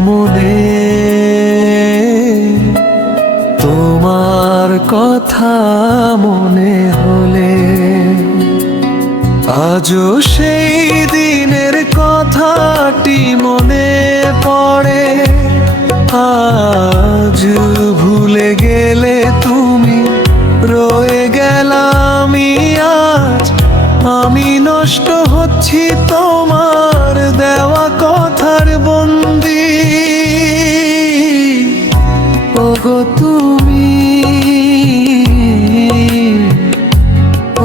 কেমনে তোমার কথা মনে হলে আজও সেই দিনের কথাটি মনে পড়ে। আজ ভুলে গেলে তুমি, রয়ে গেলাম আজ আমি, নষ্ট হচ্ছি তোমার দেওয়া কথার বন্দি। ওগো তুমি,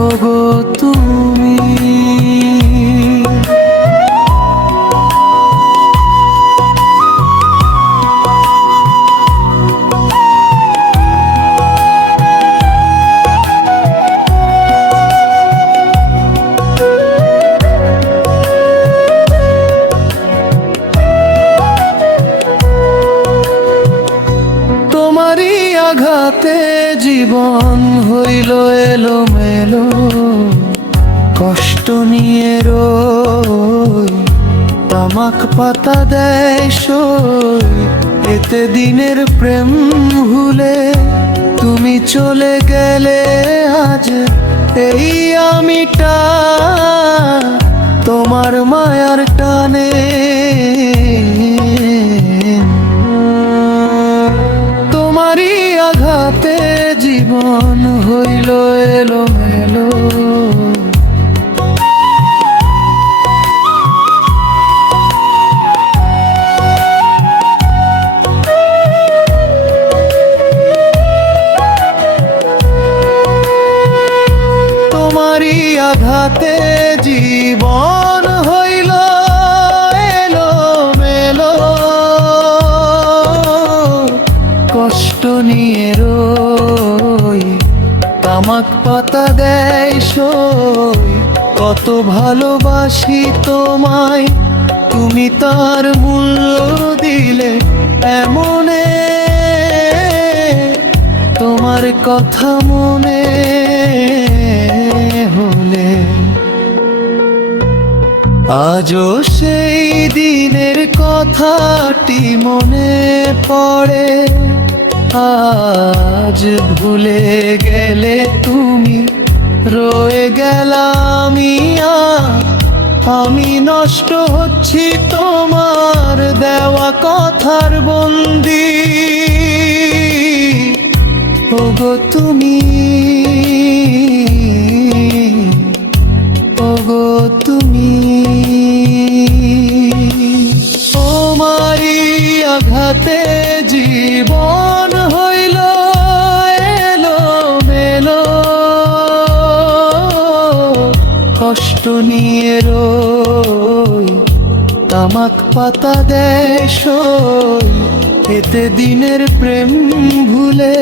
ওগো তুমি, আঘাতে জীবন হইল এলোমেলো, কষ্ট নিয়ে রই তামাক পাতা দেয় সই। এতে দিনের প্রেম ভুলে তুমি চলে গেলে আজ এই আমিটা তোমার মায়ার টানে। আঘাতে জীবন হইল এলোমেলো, তোমারই আঘাতে জীবন হইল এলোমেলো, কষ্ট নিয়ে রই তামাক পাতা দেয় সই। কত ভালোবাসি তোমায়, তুমি তার মূল্য দিলে এমনে। তোমার কথা মনে হলে আজও সেই দিনের কথাটি মনে পড়ে। আজ ভুলে গেলে তুমি, রয়ে গেলাম আমি, নষ্ট হচ্ছি তোমার দেওয়া কথার বন্দি। ওগো তুমি, ওগো তুমি, তোমারই আঘাতে জীবন হইল এলোমেলো, কষ্ট নিয়ে রই তামাক পাতা দেয় সই। এতে দিনের প্রেম ভুলে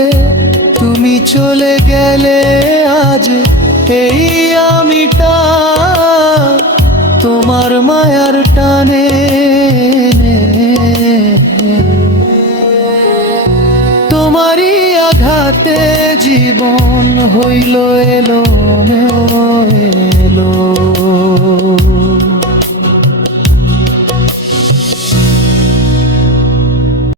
তুমি চলে গেলে আজ এই আমিটা তোমার মায়ার টানে। তোমারই আঘাতে জীবন হইল এলোমেলো।